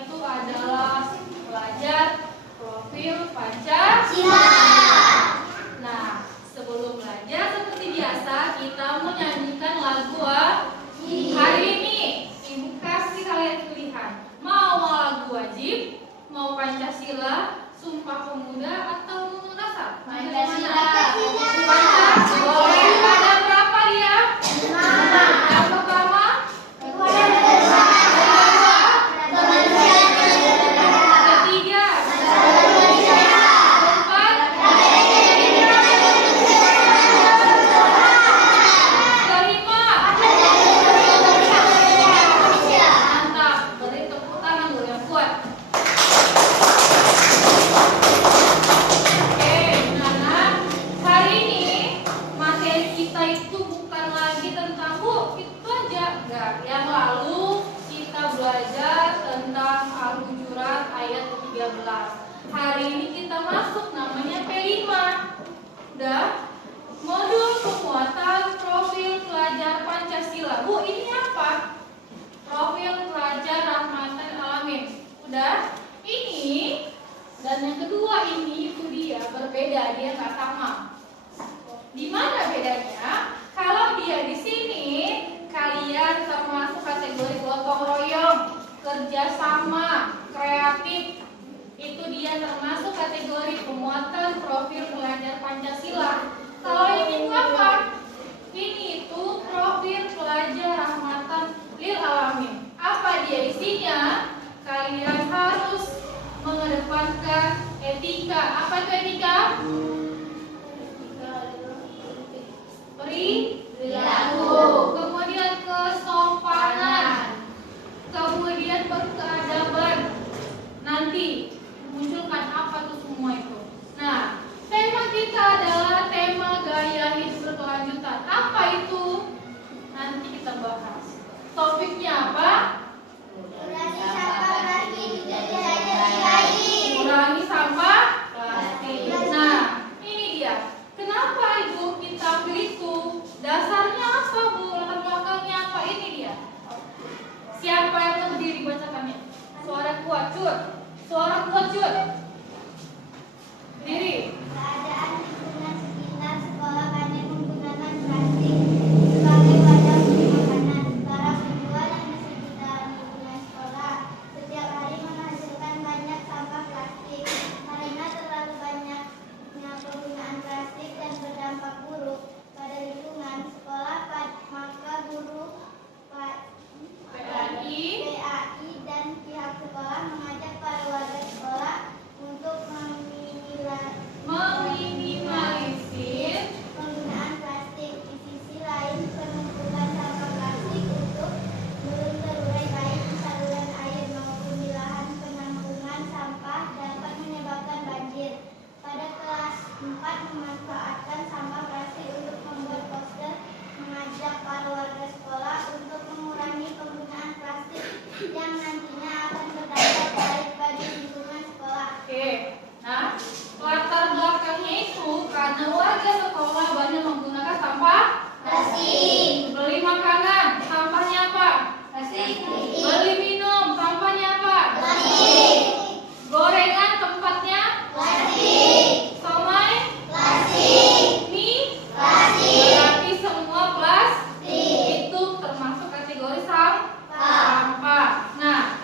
itu adalah belajar profil Pancasila. Nah, sebelum belajar seperti biasa kita menyanyikan lagu hari ini. Ibu kasih kalian pilihan, mau lagu wajib, mau Pancasila, Sumpah Pemuda, atau Undang-Undang Dasar? Pancasila. Boleh. Ada berapa dia? 5. Yang pertama? Ketiga? Keempat? Kelima? Mantap. Beri tepuk tangan dulu yang kuat. Oke, anak-anak, hari ini materi kita itu bukan lagi tentang itu aja, enggak. Yang lalu kita belajar tentang Al-Hujurat ayat ke-13. Hari ini kita masuk namanya P5. Udah? Modul penguatan profil pelajar Pancasila. Bu, ini apa? Profil pelajar Rahmatan Alamin. Udah? Ini dan yang kedua ini itu dia berbeda, dia nggak sama. Di mana bedanya? Kalau dia di sini kalian termasuk kategori gotong royong, kerjasama, kreatif. Itu dia termasuk kategori penguatan profil pelajar Pancasila. Kalau ini apa? Ini itu profil pelajar Rahmatan lil Alamin. Apa dia isinya? Kalian harus mengedepankan etika. Apa itu etika? Perilaku. Kemudian kesopanan. Kemudian berkeadaban. Nanti munculkan apa tuh semua itu. Nah, tema kita adalah tema gaya hidup berkelanjutan. Apa itu? Nanti kita bahas. Topiknya apa? Kurangi sampah plastik. Nah, ini dia. Kenapa ibu kita ambil itu? Dasarnya apa, Bu? Latar belakangnya apa? Ini dia. Siapa yang berdiri bacakannya? Suara kuat, cut. Suara kuat, cut. Berdiri. Keadaan lingkungan sekitar sekolah banyak menggunakan plastik sebagai wadah untuk makanan. Para penjual yang di sekitar lingkungan sekolah setiap hari menghasilkan banyak sampah plastik. Karena terlalu banyaknya penggunaan plastik dan berdampak buruk pada lingkungan sekolah, maka guru PAI dan pihak sekolah mengajak para warga sekolah untuk meminimalisir penggunaan plastik. Di sisi lain, penumpukan sampah plastik untuk belum terurai baik di saluran air maupun di lahan penampungan sampah dapat menyebabkan banjir. Pada kelas 4 memanfaatkan sampah plastik untuk membuat poster mengajak para warga sekolah untuk mengurangi penggunaan plastik yang nantinya akan berdampak baik bagi lingkungan sekolah. Oke, nah latar belakangnya itu karena warga sekolah banyak menggunakan sampah Plastik. Beli makanan, sampahnya apa? Plastik. Beli minum, sampahnya apa? Plastik. Gorengan tempatnya? Plastik. Somai? Plastik. Mie? Plastik. Berarti semua plastik Plastik. itu termasuk kategori sampah. Sampah. Nah,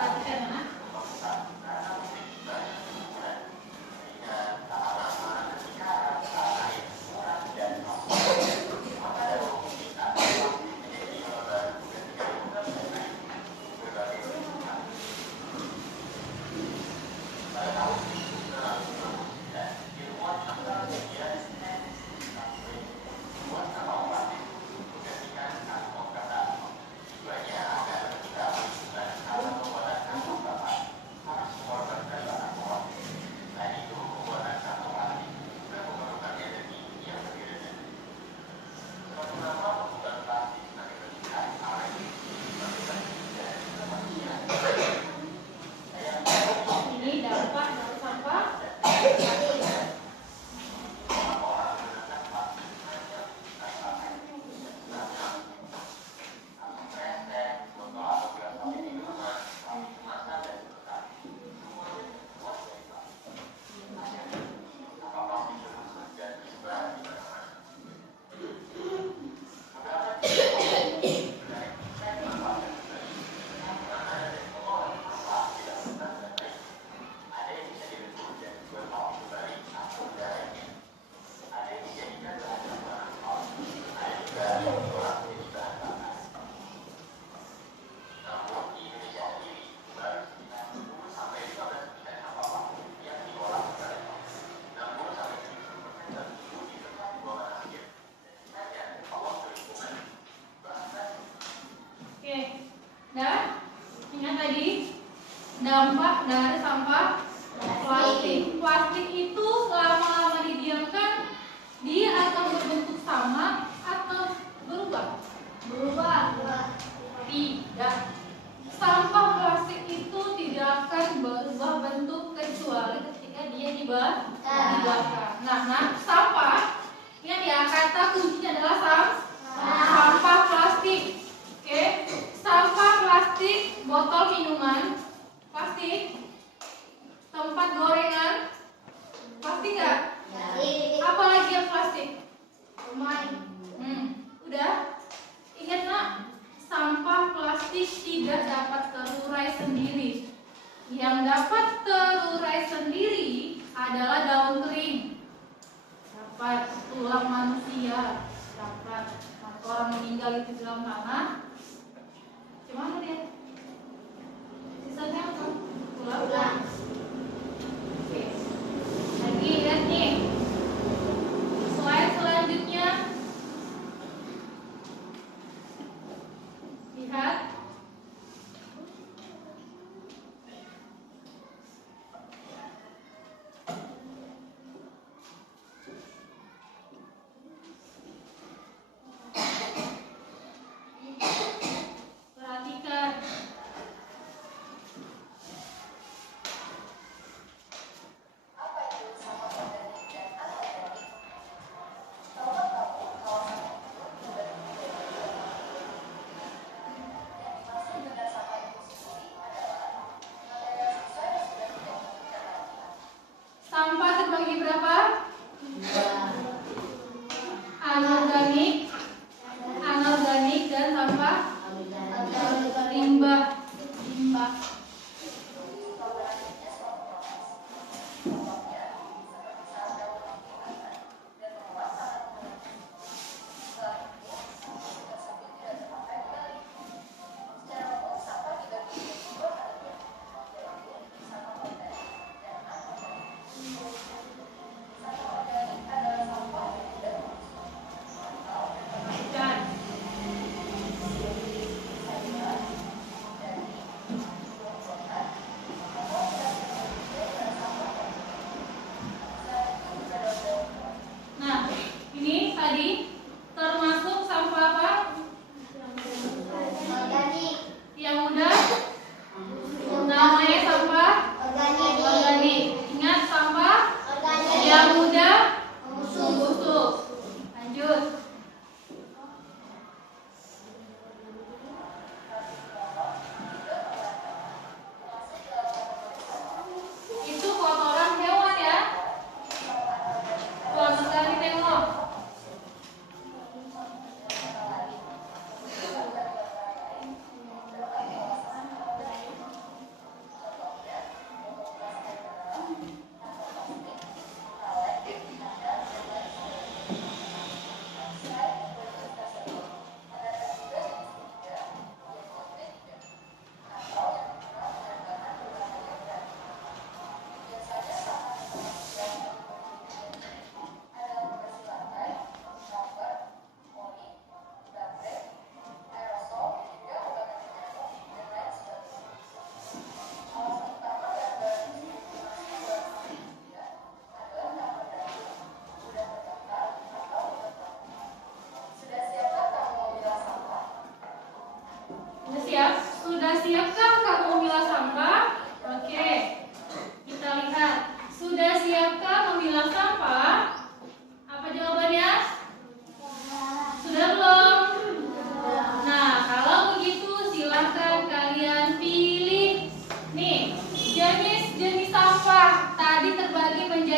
Perhatikan ya. Ini dampak dari sampah. Oke, dan ingat tadi dampak dari sampah plastik. Plastik itu lama-lama didiamkan, dia akan berbentuk sama atau berubah? Tidak. Sampah plastik itu tidak akan berubah bentuk kecuali ketika dia dibakar. Nah, sampah yang kata kuncinya adalah sampah plastik. Oke, sampah plastik, botol minuman, plastik, tempat gorengan, plastik nggak? Apalagi yang plastik? Udah. Ingat nak, sampah plastik tidak dapat terurai sendiri. Yang dapat terurai sendiri adalah daun kering, dapat tulang manusia, dapat orang meninggal itu dalam tanah. Gimana dia? Sisanya apa? Tulang. Oke. Lagi lihat nih. Slide selanjutnya. Lihat. Perhatikan.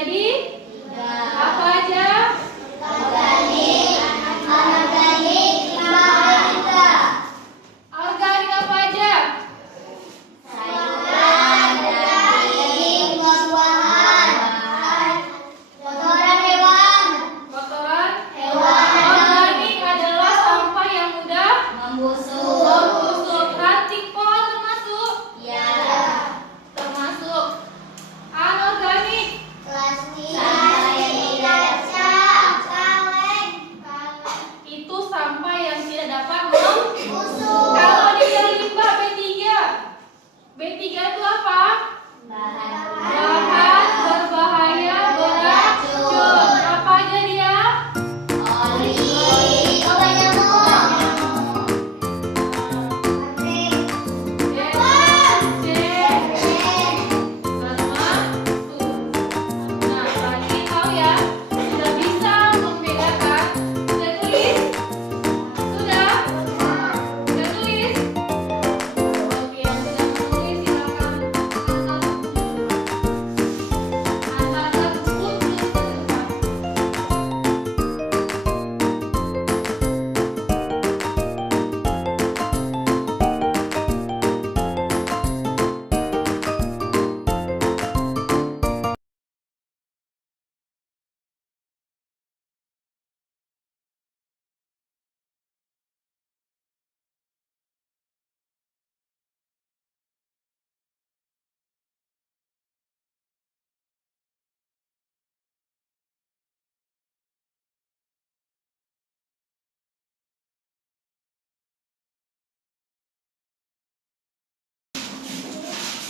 menjadi apa aja? Organik, Organik apa aja? sayuran, daging, buah-buahan, kotoran hewan. Organik adalah sampah yang mudah Membusuk. Ranting pohon termasuk? Ya. Termasuk. Anorganik. Plastik, kaca, kaleng. Itu sampah yang tidak dapat membusuk. Busuk. Kalau dia limbah B3. B3 itu apa? Bahan berbahaya beracun. Apa aja dia? Oli. Obat nyamuk. C. Termasuk. Nah, tadi tahu ya, sudah bisa membedakan. Sudah tulis? Sudah? Sudah tulis? Oke, yang sudah menulis silakan angkat untuk ke depan.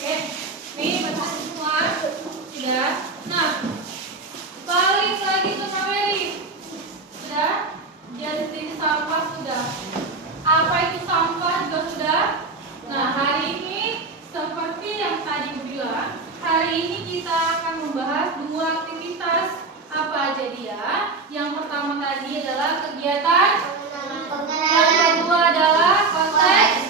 Oke, nih betul semua sudah. Nah, balik lagi ke Mary. Sudah? Jadi sini sampah sudah. Apa itu sampah juga sudah. Nah, hari ini seperti yang tadi bilang, hari ini kita akan membahas dua aktivitas. Apa aja dia? Yang pertama tadi adalah kegiatan. Yang kedua adalah konteks.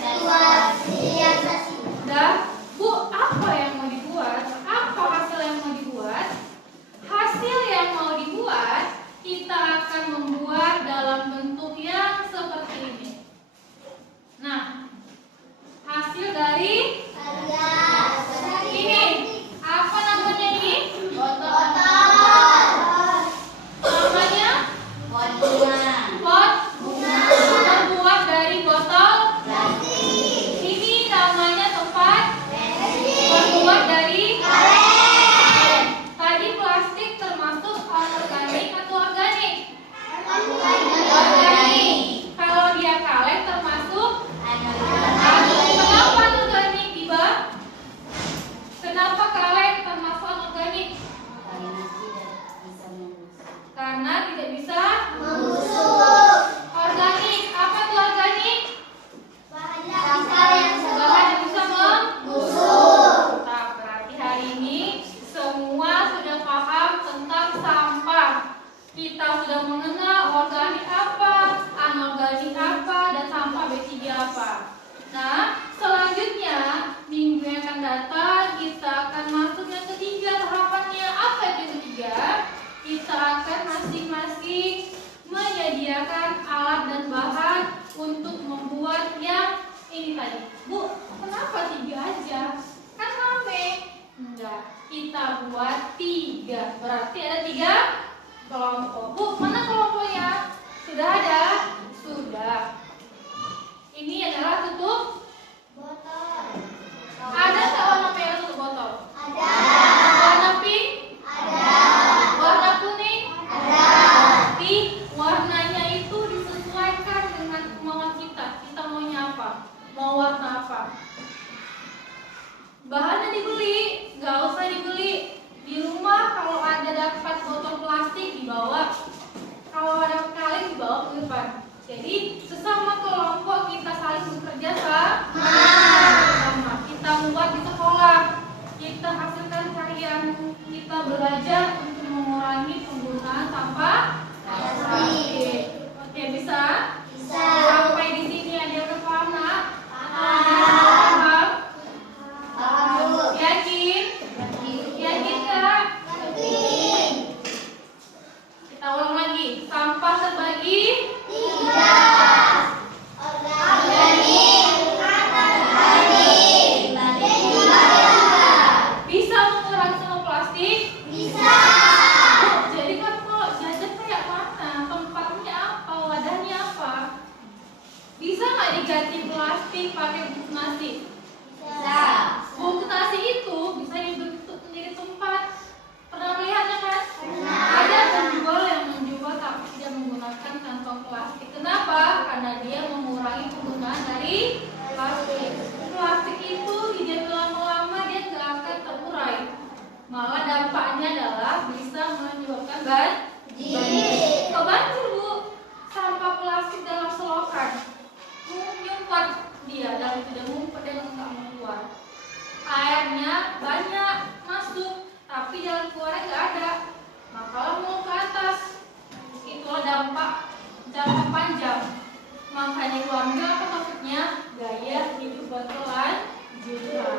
Udah, Bu, apa yang mau dibuat? Apa hasil yang mau dibuat? Hasil yang mau dibuat, kita akan membuat dalam bentuk yang seperti ini. Nah, hasil dari ini, apa namanya ini? Namanya pot. Terbuat dari botol. Ini namanya tempat. Terbuat dari tadi plastik termasuk anorganik atau organik? Organik. Kalau dia kaleng termasuk kenapa anorganik tiba? Kenapa kaleng termasuk anorganik? Karena tidak bisa organik. Apa itu organik? Bahan yang bisa membusuk. Nah, berarti hari ini semua sudah paham tentang sampah. Kita sudah mengenal organik apa, anorganik apa, dan sampah B3 apa. Nah, selanjutnya minggu yang akan datang kita akan masuk yang ketiga tahapannya. Apa itu yang ketiga? Kita akan masing-masing menyediakan alat dan bahan untuk membuat yang ini tadi. Bu, kenapa 3 aja? Kan rame. Enggak, kita buat 3. Berarti ada 3 kelompok. Bu, mana kelompoknya? Sudah ada? Sudah. Ini adalah tutup. Ada nggak warna merah tutup botol? Warna pink? Warna kuning? Tapi warnanya itu disesuaikan dengan kemauan kita. Kita maunya apa? Mau warna apa? Bahannya dibeli, nggak usah dibeli. Di rumah kalau ada dapat botol plastik dibawa. Kalau ada kaleng dibawa ke depan. Jadi sesama kelompok kita saling bekerja sama. Kita buat di sekolah. Kita hasilkan karya. Kita belajar untuk mengurangi penggunaan sampah plastik. Oke, bisa? Sampai di sini ada yang paham, Nak? Paham? Yakin? Yakin, Kak? nasi pakai buku nasi? Bisa. Buku nasi itu bisa dibentuk menjadi tempat. Pernah melihatnya kan? Pernah. Ada penjual yang menjual tapi tidak menggunakan kantong plastik. Kenapa? Karena dia mengurangi penggunaan dari plastik. Plastik itu didiam lama-lama dia nggak akan terurai. Malah dampaknya adalah bisa menyebabkan banjir. Kebanjir Bu, sampah plastik dalam selokan menyumpat dia dan tidak ngumpet dan nggak mau keluar. Airnya banyak masuk, tapi jalan keluarnya nggak ada. Makalah mau ke atas. Itulah dampak jangka panjang. Makanya keluarga apa maksudnya? Gaya hidup berkelanjutan.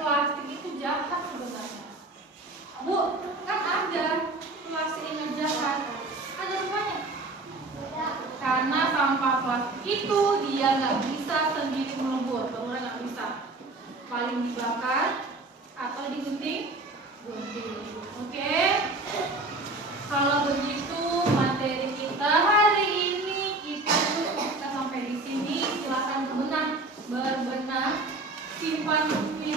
Plastik itu jahat sebenarnya. Bu, kan ada plastik yang jahat. Ada rupanya. Karena sampah plastik itu dia nggak bisa sendiri melebur, berulang nggak bisa. Paling dibakar atau digunting. Oke. Kalau begitu materi kita hari ini kita sampai di sini. Silakan berbenah, simpan bukunya